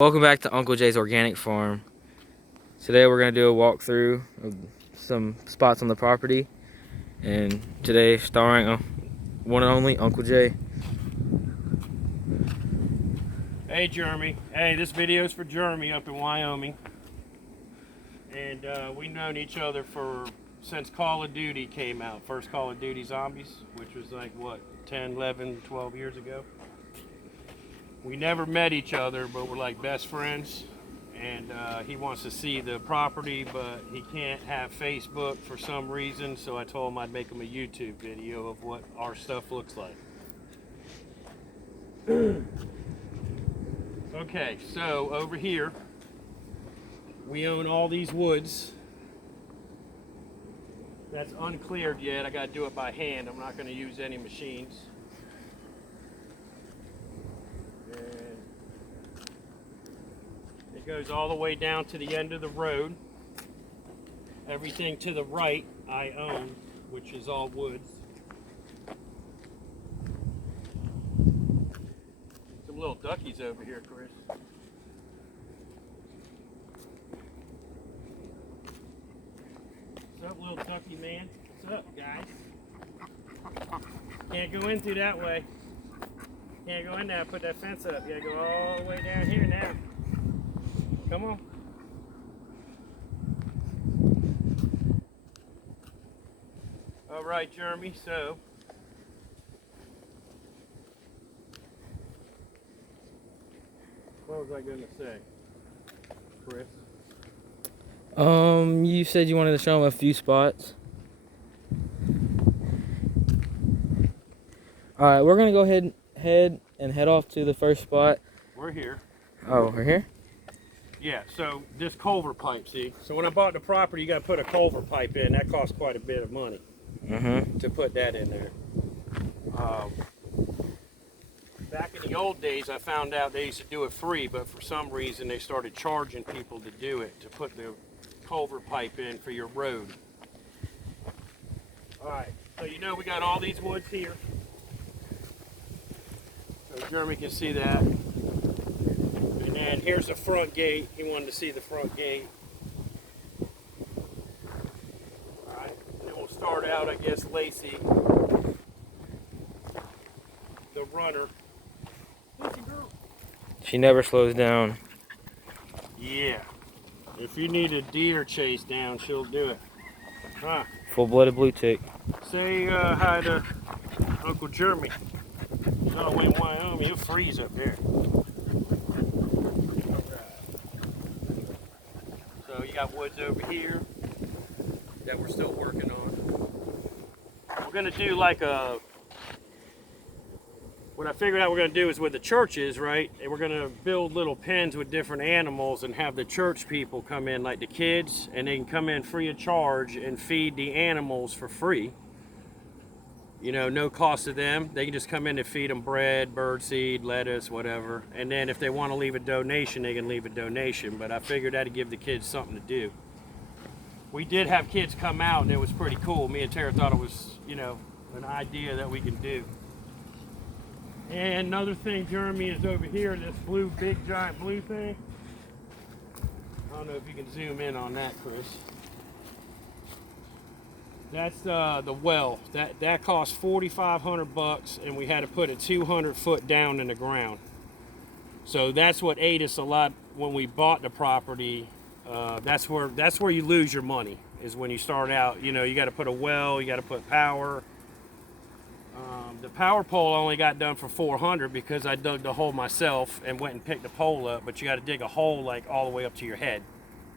Welcome back to Uncle Jay's Organic Farm. Today we're going to do a walkthrough of some spots on the property. And today starring one and only Uncle Jay. Hey Jeremy. Hey, this video is for Jeremy up in Wyoming. And we've known each other since Call of Duty came out. First Call of Duty Zombies, which was like, what, 10, 11, 12 years ago. We never met each other, but we're like best friends. And he wants to see the property, but he can't have Facebook for some reason. So I told him I'd make him a YouTube video of what our stuff looks like. Okay, so over here, we own all these woods. That's uncleared yet. I got to do it by hand. I'm not going to use any machines. And it goes all the way down to the end of the road. Everything to the right I own, which is all woods. Some little duckies over here, Chris. What's up, little ducky man? What's up, guys? Can't go in through that way. Can't go in there. Put that fence up. You gotta go all the way down here now. Come on. All right, Jeremy. So what was I going to say, Chris? You said you wanted to show him a few spots. Alright, we're going to go ahead and head off to the first spot. We're here. Oh, we're here? Yeah, so this culvert pipe, see? So when I bought the property, you got to put a culvert pipe in. That costs quite a bit of money to put that in there. Back in the old days, I found out they used to do it free, but for some reason they started charging people to do it, to put the culvert pipe in for your road. All right, so you know we got all these woods here. So Jeremy can see that. And then here's the front gate. He wanted to see the front gate. All right, and then we'll start out, I guess, Lacey, the runner. Lacey girl. She never slows down. Yeah. If you need a deer chase down, she'll do it. Huh. Full-blooded blue tick. Say hi to Uncle Jeremy. He's all the way in Wyoming. He'll freeze up there. So you got woods over here that we're still working on. We're gonna do like what I figured out we're gonna do is with the churches, right? And we're gonna build little pens with different animals and have the church people come in, like the kids, and they can come in free of charge and feed the animals for free. You know, no cost to them. They can just come in and feed them bread, birdseed, lettuce, whatever. And then if they want to leave a donation, they can leave a donation. But I figured that'd give the kids something to do. We did have kids come out, and it was pretty cool. Me and Tara thought it was, you know, an idea that we can do. And another thing, Jeremy, is over here, this blue, big, giant blue thing. I don't know if you can zoom in on that, Chris. That's the well. That cost $4,500, and we had to put it 200 foot down in the ground. So that's what ate us a lot when we bought the property. That's where you lose your money, is when you start out. You know, you got to put a well, you got to put power. The power pole only got done for $400 because I dug the hole myself and went and picked the pole up. But you got to dig a hole like all the way up to your head,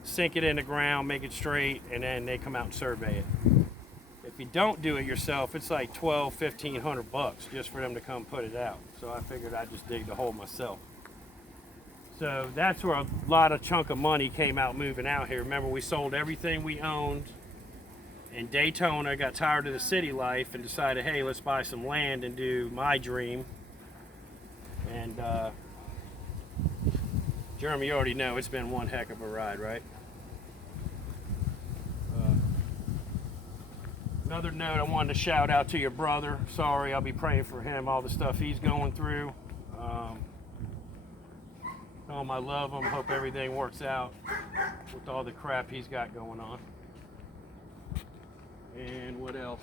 sink it in the ground, make it straight, and then they come out and survey it. If you don't do it yourself, it's like $1,200-1,500 just for them to come put it out. So I figured I'd just dig the hole myself. So that's where a lot of chunk of money came out moving out here. Remember, we sold everything we owned in Daytona, got tired of the city life, and decided, hey, let's buy some land and do my dream. And Jeremy, you already know it's been one heck of a ride, right? Another note, I wanted to shout out to your brother. Sorry, I'll be praying for him, all the stuff he's going through. Tell him I love him. Hope everything works out with all the crap he's got going on. And what else?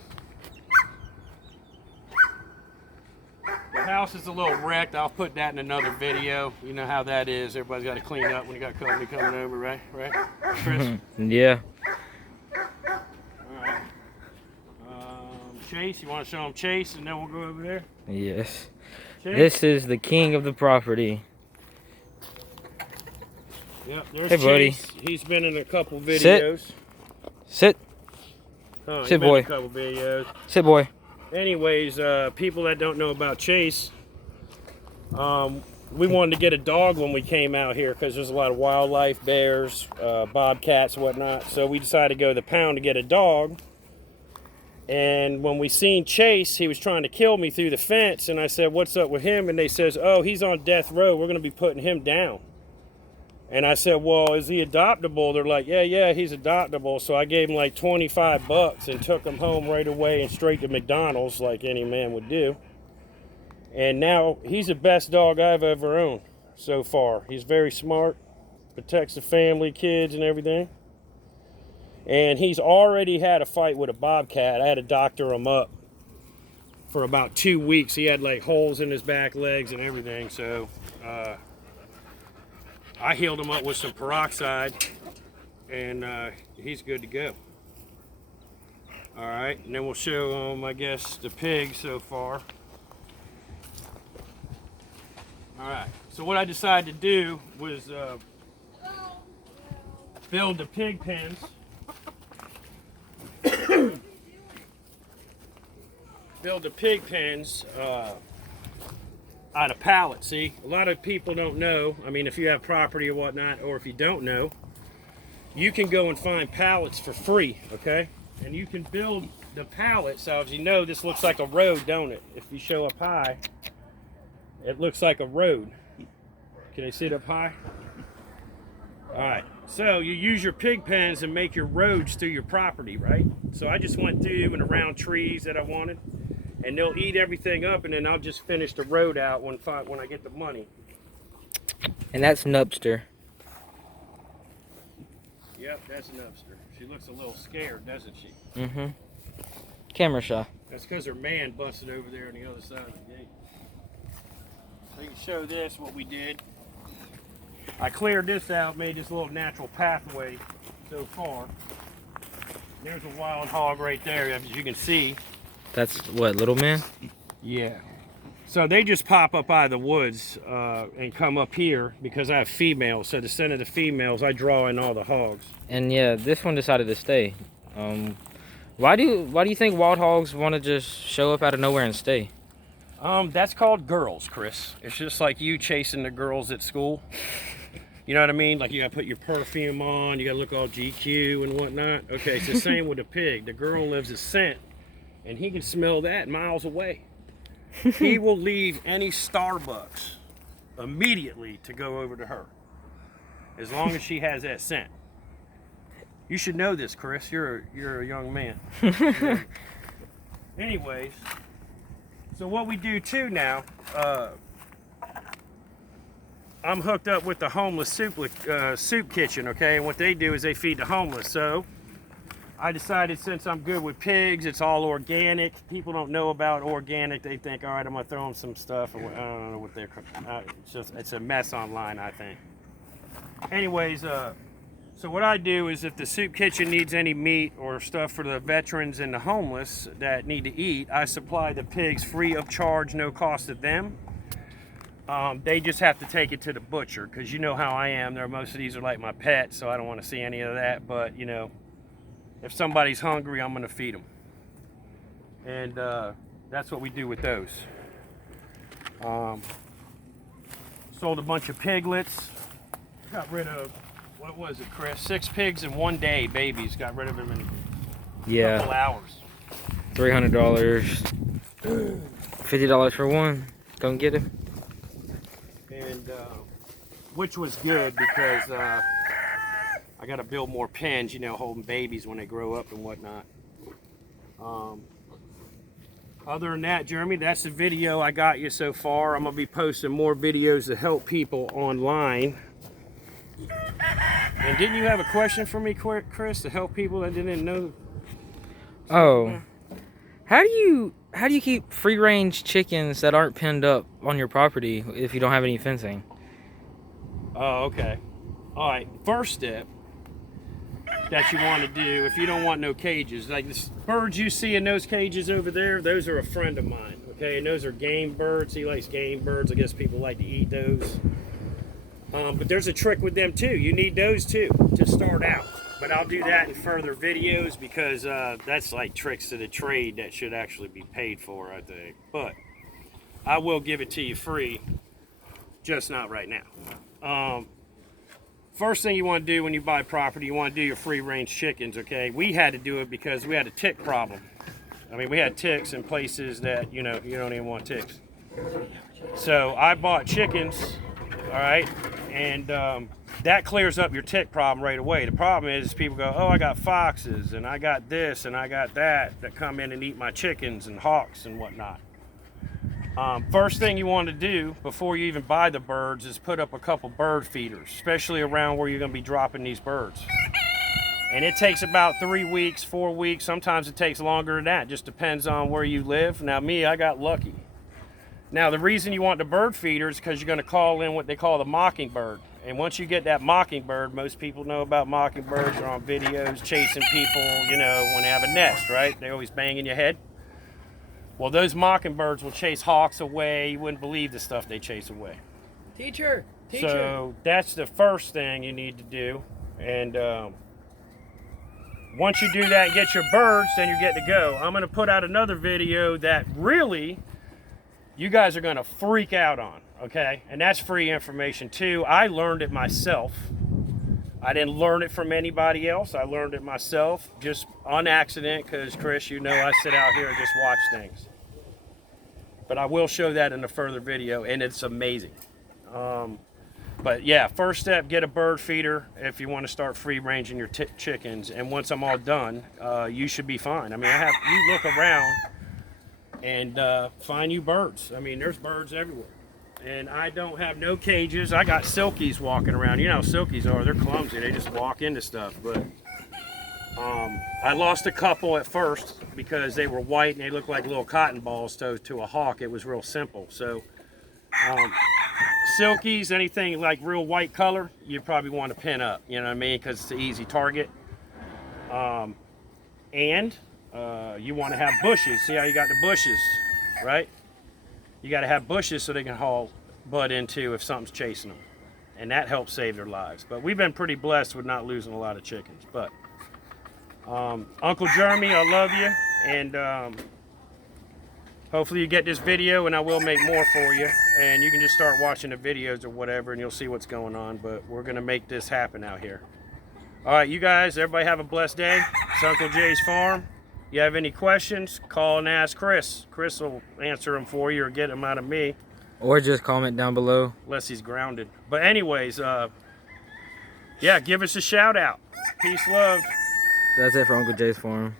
The house is a little wrecked. I'll put that in another video. You know how that is. Everybody's got to clean up when you got company coming over, right? Right, Chris? Yeah. All right. Chase, you want to show him Chase, and then we'll go over there? Yes. Chase? This is the king of the property. Yep, there's Hey, buddy. Chase. He's been in a couple videos. Sit. Oh, he's Sit, been boy. in a couple videos. Sit, boy. Anyways, people that don't know about Chase, we wanted to get a dog when we came out here because there's a lot of wildlife, bears, bobcats, whatnot. So we decided to go to the pound to get a dog. And when we seen Chase, he was trying to kill me through the fence. And I said, "What's up with him?" And they says, "Oh, he's on death row. We're going to be putting him down." And I said, "Well, is he adoptable?" They're like, yeah, he's adoptable. So I gave him like $25 and took him home right away and straight to McDonald's like any man would do. And now he's the best dog I've ever owned so far. He's very smart, protects the family, kids, and everything. And he's already had a fight with a bobcat. I had to doctor him up for about 2 weeks. He had like holes in his back legs and everything. So I healed him up with some peroxide, and he's good to go. All right, and then we'll show him, I guess, the pig so far. All right, so what I decided to do was build the pig pens. Build the pig pens out of pallets. See, a lot of people don't know. I mean, if you have property or whatnot, or if you don't know, you can go and find pallets for free, okay? And you can build the pallets. So as you know, this looks like a road, don't it? If you show up high, it looks like a road. Can you see it up high? All right, so you use your pig pens and make your roads through your property, right? So I just went through and around trees that I wanted, and they'll eat everything up, and then I'll just finish the road out when I get the money. And that's Nubster. Yep, that's Nubster. She looks a little scared, doesn't she? Mm-hmm. Camera shy. That's because her man busted over there on the other side of the gate. So you can show this, what we did. I cleared this out, made this little natural pathway so far. There's a wild hog right there, as you can see. That's what, little man? Yeah. So they just pop up out of the woods and come up here because I have females. So to send of the females, I draw in all the hogs. And yeah, this one decided to stay. Why do you think wild hogs want to just show up out of nowhere and stay? That's called girls, Chris. It's just like you chasing the girls at school. You know what I mean? Like you gotta put your perfume on, you gotta look all GQ and whatnot. Okay, it's the same with a pig. The girl lives a scent, and he can smell that miles away. He will leave any Starbucks immediately to go over to her, as long as she has that scent. You should know this, Chris. You're a young man. Anyways, so what we do too now, I'm hooked up with the homeless soup kitchen, okay? And what they do is they feed the homeless. So I decided, since I'm good with pigs, it's all organic. People don't know about organic. They think, all right, I'm gonna throw them some stuff. Or I don't know what they're. It's a mess online, I think. Anyways, so what I do is, if the soup kitchen needs any meat or stuff for the veterans and the homeless that need to eat, I supply the pigs free of charge, no cost to them. They just have to take it to the butcher, because you know how I am. Most of these are like my pets, so I don't want to see any of that. But you know, if somebody's hungry, I'm going to feed them, and that's what we do with those. Sold a bunch of piglets. Got rid of, what was it, Chris? 6 pigs in 1 day, babies. Got rid of them in a couple hours. $300, $50 for one. Come get him. And which was good, because I got to build more pens, you know, holding babies when they grow up and whatnot. Other than that, Jeremy, that's the video I got you so far. I'm going to be posting more videos to help people online. And didn't you have a question for me, Chris, to help people that didn't know? Oh, how do you keep free range chickens that aren't pinned up on your property if you don't have any fencing? Oh, okay. All right. First step that you want to do, if you don't want no cages, like the birds you see in those cages over there, those are a friend of mine. Okay, and those are game birds. He likes game birds. I guess people like to eat those. But there's a trick with them too. You need those too to start out. But I'll do that in further videos because that's like tricks to the trade that should actually be paid for, I think. But I will give it to you free, just not right now. First thing you want to do when you buy property, you want to do your free range chickens, okay? We had to do it because we had a tick problem. I mean, we had ticks in places that, you don't even want ticks. So I bought chickens, all right? And that clears up your tick problem right away. The problem is people go, oh, I got foxes and I got this and I got that come in and eat my chickens and hawks and whatnot. First thing you want to do before you even buy the birds is put up a couple bird feeders, especially around where you're going to be dropping these birds. And it takes about 3 weeks, 4 weeks. Sometimes it takes longer than that. Just depends on where you live. Now me, I got lucky. Now the reason you want the bird feeder is because you're going to call in what they call the mockingbird. And once you get that mockingbird, most people know about mockingbirds. They're on videos chasing people, when they have a nest, right? They always bang in your head. Well, those mockingbirds will chase hawks away. You wouldn't believe the stuff they chase away. Teacher. So that's the first thing you need to do. And once you do that and get your birds, then you're good to go. I'm going to put out another video that really you guys are going to freak out on, okay? And that's free information too. I learned it myself. I didn't learn it from anybody else. I learned it myself just on accident because, Chris, I sit out here and just watch things. But I will show that in a further video, and it's amazing. But yeah, first step, get a bird feeder if you want to start free ranging your chickens. And once I'm all done, you should be fine. I mean, you look around and find you birds. I mean, there's birds everywhere. And I don't have no cages. I got silkies walking around. You know how silkies are. They're clumsy. They just walk into stuff. But I lost a couple at first because they were white and they looked like little cotton balls to a hawk. It was real simple. So silkies, anything like real white color, you probably want to pin up. You know what I mean? Because it's an easy target. And you want to have bushes. See how you got the bushes, right? You got to have bushes so they can haul bud into if something's chasing them. And that helps save their lives. But we've been pretty blessed with not losing a lot of chickens. But Uncle Jeremy, I love you. And hopefully you get this video and I will make more for you. And you can just start watching the videos or whatever and you'll see what's going on. But we're going to make this happen out here. All right, you guys, everybody have a blessed day. It's Uncle Jay's Farm. You have any questions, call and ask Chris. Chris will answer them for you or get them out of me. Or just comment down below. Unless he's grounded. But anyways, yeah, give us a shout out. Peace, love. That's it for Uncle Jay's Farm.